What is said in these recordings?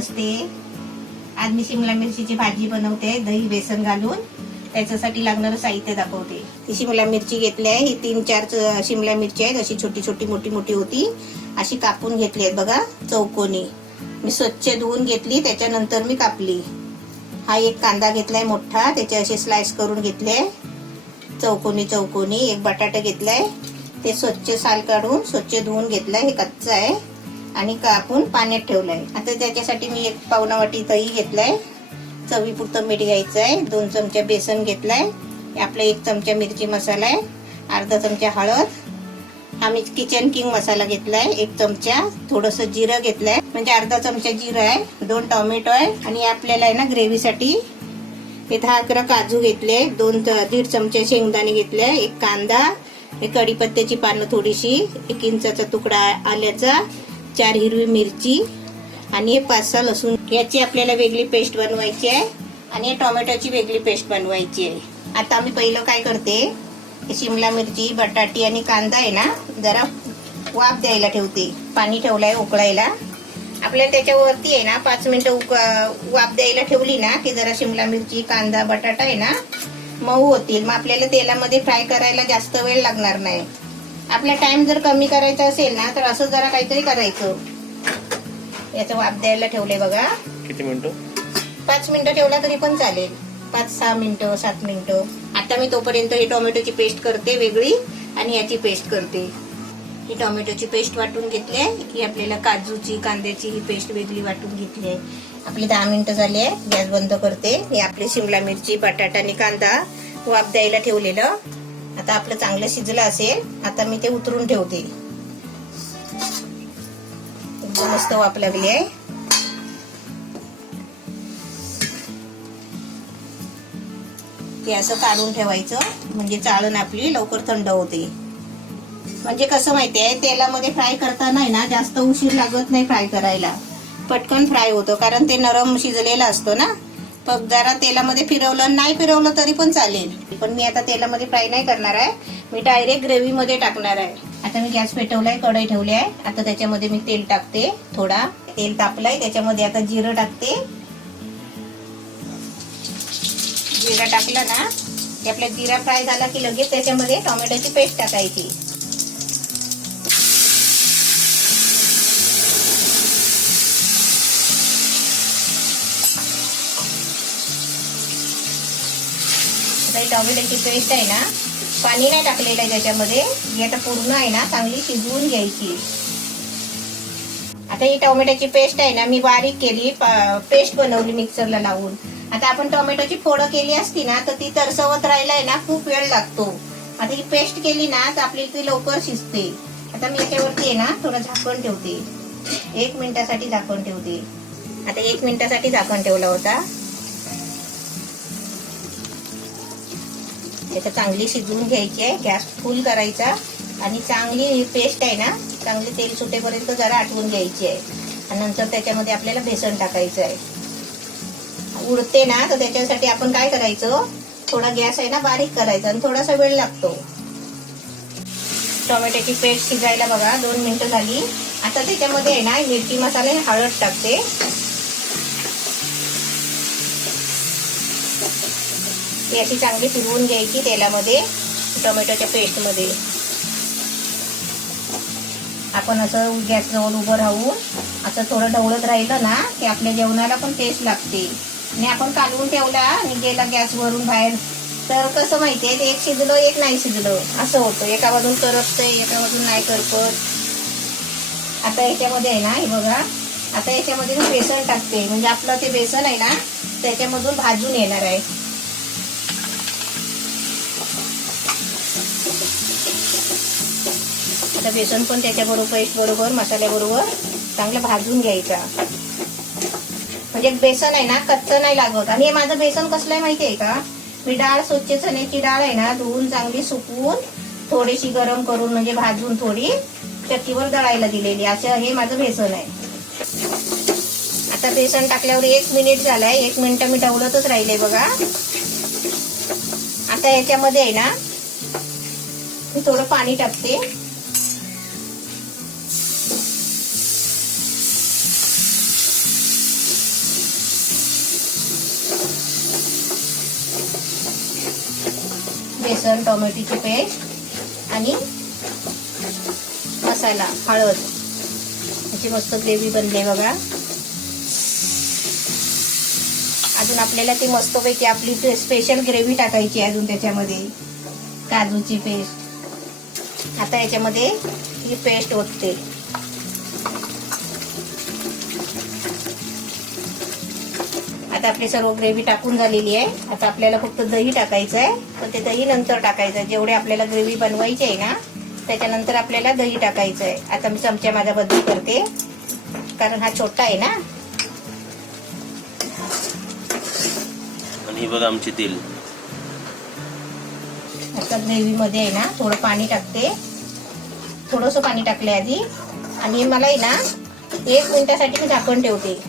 नमस्ते. आज मी शिमला मिरचीची भाजी बनवते दही बेसन घालून. त्याच्यासाठी लागणारं साहित्य दाखवते. ही शिमला मिरची घेतली आहे. ही 3-4 शिमला मिरची आहेत. अशी छोटी छोटी मोठी मोठी होती, अशी कापून घेतली आहेत बघा चौकोनी. मी स्वच्छ धुवून घेतली, त्याच्यानंतर मी कापली. हा एक कांदा घेतलाय मोठा, त्याचे असे स्लाइस करून घेतले चौकोनी चौकोनी. एक बटाटा घेतलाय, ते स्वच्छ साल काढून स्वच्छ धुवून घेतलाय. हे कच्चा आहे आणि कापून पाण्यात ठेवलाय. आता त्याच्यासाठी मी 1 पावणा वाटी दही घेतलाय. चवीपुरतं मीठ घ्यायचं आहे. 2 चमचे बेसन घेतलाय. आपला 1 चमचा मिरची मसाला आहे. अर्धा चमचा हळद. हा मी किचन किंग मसाला घेतलाय 1 चमचा. थोडंसं जिरं घेतलंय, म्हणजे अर्धा चमचा जिरं आहे. 2 टोमॅटो आहे. आणि आपल्याला आहे ना ग्रेव्हीसाठी हे 10 अकरा काजू घेतले. 1.5 चमचे शेंगदाणे घेतले. 1 कांदा, एक कढीपत्त्याची पानं थोडीशी, 1 इंचाचा तुकडा आल्याचा, 4 हिरवी मिरची आणि 5-6 लसूण. याची आपल्याला वेगळी पेस्ट बनवायची आहे आणि टोमॅटोची वेगळी पेस्ट बनवायची आहे. आता मी पहिलं काय करते, शिमला मिरची, बटाटी आणि कांदा आहे ना जरा वाफ द्यायला ठेवते. पाणी ठेवलंय उकळायला. आपल्याला त्याच्यावरती आहे ना 5 मिनिटं वाफ द्यायला ठेवली ना की जरा शिमला मिरची, कांदा, बटाटा आहे ना मऊ होतील. मग आपल्याला तेलामध्ये फ्राय करायला जास्त वेळ लागणार नाही. आपला टाइम जर कमी करायचा असेल ना तर असं जरा काहीतरी करायचं. याचं वाफ द्यायला ठेवलंय बघा. किती मिनिटं? 5 मिनिटं ठेवला तरी पण चालेल. 5-6 मिनिटं, 7 मिनिटं. आता मी तोपर्यंत ही टोमॅटोची पेस्ट करते वेगळी आणि याची पेस्ट करते. ही टोमॅटोची पेस्ट वाटून घेतली आहे. ही आपल्याला काजूची, कांद्याची ही पेस्ट वेगळी वाटून घेतली आहे. आपले 10 मिनिटं झाले आहे. गॅस बंद करते. हे आपली शिमला मिरची, बटाटा आणि कांदा वाफ द्यायला ठेवलेलं आता आपलं चांगलं शिजलं असेल. आता मी ते उतरून ठेवते. एकदम मस्त वाफ लागली आहे. ते असं काढून ठेवायचं, म्हणजे चाळण आपली लवकर थंड होते. म्हणजे कसं माहितीये, तेलामध्ये फ्राय करताना ना जास्त उशीर लागत नाही फ्राय करायला. पटकन फ्राय होतो, कारण ते नरम शिजलेलं असतं ना. पण जरा तेलामध्ये फिरवलं, नाही फिरवलं तरी पण चालेल. पण मी आता तेलामध्ये फ्राय नाही करणार आहे. मी डायरेक्ट ग्रेव्ही मध्ये टाकणार आहे. आता मी गॅस पेटवलाय, कढई ठेवली आहे. आता त्याच्यामध्ये मी तेल टाकते. थोडा तेल तापलंय, त्याच्यामध्ये आता जिरं टाकते. जिरा टाकला ना की आपला जिरा फ्राय झाला की लगेच त्याच्यामध्ये टोमॅटोची पेस्ट टाकायची. टोमॅटोची पेस्ट आहे ना, पाणी नाही टाकलेलं आहे त्याच्यामध्ये. ही आता पूर्ण आहे ना चांगली शिजवून घ्यायची. आता ही टोमॅटोची पेस्ट आहे ना मी बारीक केली, पेस्ट बनवली मिक्सरला लावून. आता आपण टोमॅटोची फोडं केली असती ना तर ती तरसवत राहिला आहे ना खूप वेळ लागतो. आता ही पेस्ट केली ना तर आपली ती लवकर शिजते. आता मी याच्यावरती आहे ना थोडं झाकण ठेवते. 1 मिनिटासाठी झाकण ठेवते. आता 1 मिनिटासाठी झाकण ठेवला होता. त्याचा चांगली शिजवून घ्यायची आहे. गॅस फुल करायचा आणि चांगली ही पेस्ट आहे ना चांगली तेल सुटेपर्यंत जरा आटवून घ्यायची आहे. आणि नंतर त्याच्यामध्ये आपल्याला बेसन टाकायचं आहे. उडते ना तर त्याच्यासाठी आपण काय करायचं, थोडा गॅस आहे ना बारीक करायचा आणि थोडासा वेळ लागतो. टोमॅटोची पेस्ट शिजायला बघा 2 मिनिटं झाली. आता त्याच्यामध्ये आहे ना मिरची मसाला, हळद टाकते. ती अशी चांगली फिरवून घ्यायची तेलामध्ये, टोमॅटोच्या पेस्टमध्ये. आपण असं गॅस जवळ उभं राहून असं थोडं ढवळत राहिलं ना की आपल्या जेवणाला पण टेस्ट लागते. आणि आपण काढून ठेवला आणि गेला गॅस वरून बाहेर तर कसं माहितीये, ते एक शिजलं एक नाही शिजलं असं होतं. एका बाजून करपतंय, एका बाजून नाही करपत. आता याच्यामध्ये आहे ना हे बघा, आता याच्यामध्ये मी बेसन टाकते, म्हणजे आपलं ते बेसन आहे ना त्याच्यामधून भाजून येणार आहे. आता बेसन पण त्याच्याबरोबर पेस्ट बरोबर मसाल्याबरोबर चांगलं भाजून घ्यायचा. म्हणजे बेसन आहे ना कच्चं नाही लागत. आणि हे माझं बेसन कसलं आहे माहिती आहे का, मी डाळ स्वच्छ चण्याची डाळ आहे ना धुवून चांगली सुकवून थोडीशी गरम करून म्हणजे भाजून थोडी चक्कीवर दळायला दिलेली, असं हे माझं बेसन आहे. आता बेसन टाकल्यावर 1 मिनिट झालाय. 1 मिनिट मी ढवळतच राहिले बघा. आता याच्यामध्ये आहे ना मी थोडं पाणी टाकते. बेसन, टोमॅटोची पेस्ट आणि मसाला, हळद, याची मस्त ग्रेव्ही बनली बघा. अजून आपल्याला ती मस्तपैकी आपली स्पेशल ग्रेव्ही टाकायची अजून त्याच्यामध्ये, काजूची पेस्ट. आता याच्यामध्ये ही पेस्ट ओतते. आता आपली सर्व ग्रेव्ही टाकून झालेली आहे. आता आपल्याला फक्त दही टाकायचं आहे, पण ते दही नंतर टाकायचं आहे. जेवढे आपल्याला ग्रेव्ही बनवायची आहे ना त्याच्यानंतर आपल्याला दही टाकायचं आहे. आता मी चमचा माझा बदल करते कारण हा छोटा आहे ना. आणि बघा आमची तेल. आता ग्रेव्ही मध्ये आहे ना थोडं पाणी टाकते, थोडंसं पाणी टाकलंय आधी. आणि मला आहे ना 1 मिनिटासाठी मी झाकण ठेवते.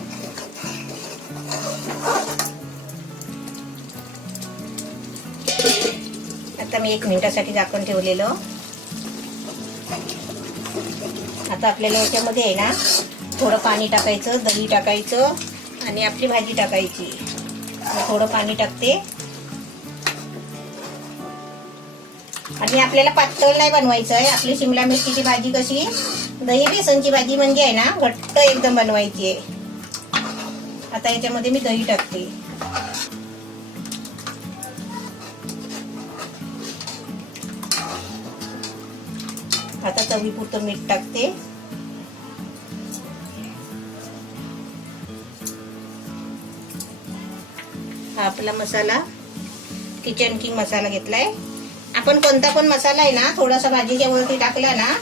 आता मी 1 मिनिटासाठी झाकण ठेवलेलं. आता आपल्याला याच्यामध्ये आहे ना थोडं पाणी टाकायचं, दही टाकायचं आणि आपली भाजी टाकायची. थोडं पाणी टाकते. आणि आपल्याला पातळ नाही बनवायचं आहे. आपली शिमला मिरचीची भाजी कशी दही बेसनची भाजी म्हणजे आहे ना घट्ट एकदम बनवायची आहे. आता याच्यामध्ये मी दही टाकते. आता चवीपुरतं मीठ टाकते. हा आपला मसाला किचन किंग मसाला घेतलाय. आपण कोणता पण मसाला आहे ना थोडासा भाजीच्या वरती टाकला ना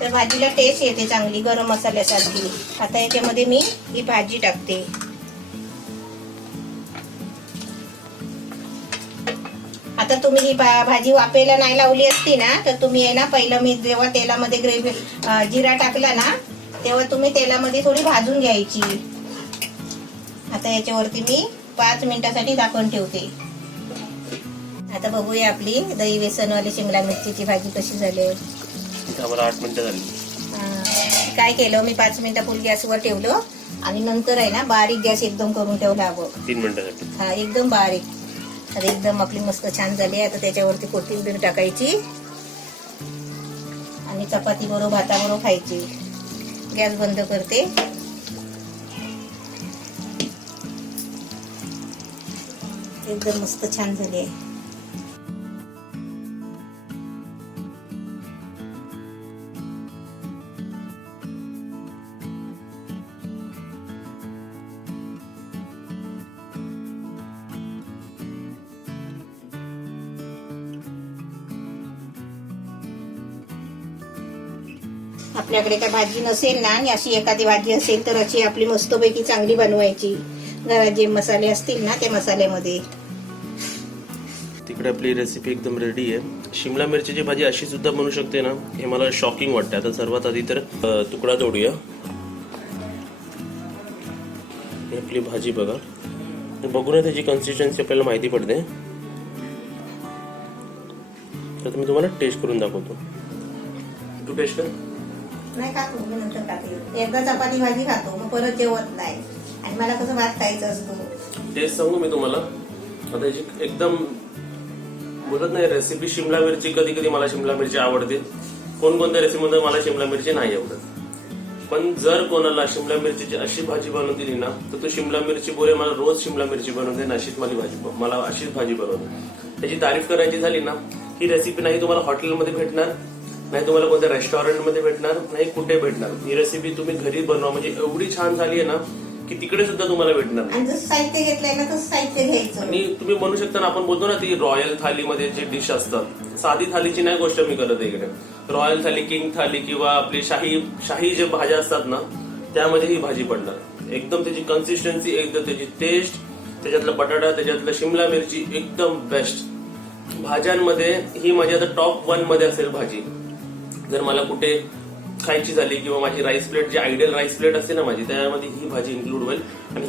तर भाजीला टेस्ट येते चांगली, गरम मसाल्यासारखी. आता याच्यामध्ये मी ही भाजी टाकते. आता तुम्ही ही भाजी वाफेला नाही लावली असती ना तर तुम्ही आहे ना पहिलं मी जेव्हा तेलामध्ये ग्रेव्ही जिरा टाकला ना तेव्हा तुम्ही तेलामध्ये थोडी भाजून घ्यायची. आता याच्यावरती मी 5 मिनिटासाठी झाकण ठेवते. आता बघूया आपली दही बेसनवाली शिमला मिरचीची भाजी कशी झाली. 8 मिनिटं झाली. काय केलं मी 5 मिनिटं फुल गॅसवर ठेवलं आणि नंतर आहे ना बारीक गॅस एकदम करून ठेवला हवं. 3 मिनिटासाठी. हा एकदम बारीक. तर एकदम आपली मस्त छान झाली. आता त्याच्यावरती कोथिंबीर टाकायची आणि चपाती बरोबर भाताबरोबर खायची. गॅस बंद करते. एकदम मस्त छान झाली आहे. आपल्याकडे काय भाजी नसेल ना आणि अशी एखादी भाजी असेल तर अशी आपली मस्तपैकी चांगली बनवायची. घरात जे मसाले असतील ना त्या मसाल्यामध्ये. तिकडे आपली रेसिपी एकदम रेडी आहे. शिमला मिरचीची भाजी अशी सुद्धा बनवू शकते ना, हे मला शॉकिंग वाटतं. आता सर्वात आधी तर तुकडा तोडूया. आपली भाजी बघा, बघू ना त्याची कन्सिस्टन्सी आपल्याला माहिती पडते. तर मी तुम्हाला टेस्ट करून दाखवतो. तू टेस्ट कर. नाही खातो मी, नंतर खाते. एकदा चपाती भाजी खातो मग परत जेवत नाही. आणि मला कसं भात खायचं असतो. टेस्ट सांगू मी तुम्हाला. आता याची एकदम बोलत नाही रेसिपी. शिमला मिरची कधी कधी मला शिमला मिरची आवडते, कोणकोणत्या रेसिपीमध्ये मला शिमला मिरची नाही आवडत. पण जर कोणाला शिमला मिरचीची अशी भाजी बनवून दिली ना तर तो शिमला मिरची बोले मला रोज शिमला मिरची बनवते ना, अशीच मला अशीच भाजी बनवते. त्याची तारीफ करायची झाली ना, ही रेसिपी नाही तुम्हाला हॉटेलमध्ये भेटणार, नाही तुम्हाला कोणत्या रेस्टॉरंटमध्ये भेटणार, नाही कुठे भेटणार. ही रेसिपी तुम्ही घरी बनवा म्हणजे एवढी छान झाली आहे ना की तिकडे सुद्धा तुम्हाला भेटणार नाही. आणि जसं साहित्य घेतलंय ना तसं साहित्य घ्यायचं. आणि तुम्ही बनवू शकता ना, आपण बोलतो ना ती रॉयल थालीमध्ये जे डिश असतात, साधी थालीची नाही गोष्ट मी करत इकडे. रॉयल थाली, किंग थाली किंवा आपली शाही जे भाज्या असतात ना त्यामध्ये ही भाजी पडणार. एकदम त्याची कन्सिस्टन्सी, एकदम त्याची टेस्ट, त्याच्यातला बटाटा, त्याच्यातला शिमला मिरची एकदम बेस्ट. भाज्यांमध्ये ही माझी आता टॉप 1 मध्ये असेल भाजी. जर मला कुठे खायची झाली किंवा माझी राईस प्लेट, जी आयडियल राईस प्लेट असते ना माझी, त्यामध्ये ही भाजी इन्क्लूड होईल. आणि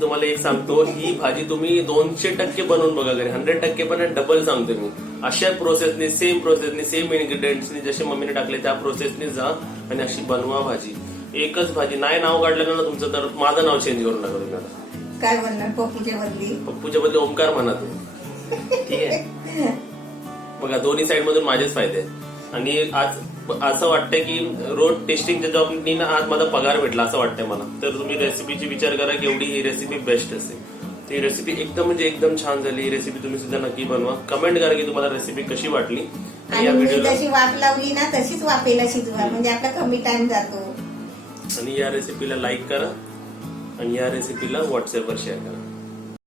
तुम्हाला एक सांगतो, ही भाजी तुम्ही 200% बनवून बघा घरी, 100% पण डबल सांगतो मी. अशा प्रोसेसने, सेम प्रोसेसने, सेम इन्ग्रेडियंट्सने जसे मम्मीने टाकले त्या प्रोसेसने जा आणि अशी बनवा भाजी. एकच भाजी. नाही नाव काढलं ना तुमचं तर माझं नाव चेंज करून टाका. काय म्हणणार? पप्पूच्या बदली ओमकार म्हणा तुम्ही. ठीक आहे. बघा दोन्ही साइड मधून माझेच फायदे आहेत. आणि आज असं वाटतंय की रोज टेस्टिंगच्या जॉबनी ना आज माझा पगार भेटला असं वाटतंय मला. तर तुम्ही रेसिपीची विचार करा की एवढी ही रेसिपी बेस्ट असेल. ती रेसिपी एकदम म्हणजे एकदम छान झाली. ही रेसिपी तुम्ही सुद्धा नक्की बनवा. कमेंट करा की तुम्हाला रेसिपी कशी वाटली. आणि मी जशी वाफ लावली ना तशीच वाफेला शिजवा, म्हणजे आपला कमी टाइम जातो. आणि या रेसिपीला लाईक करा आणि या रेसिपीला व्हॉट्सअपवर शेअर करा.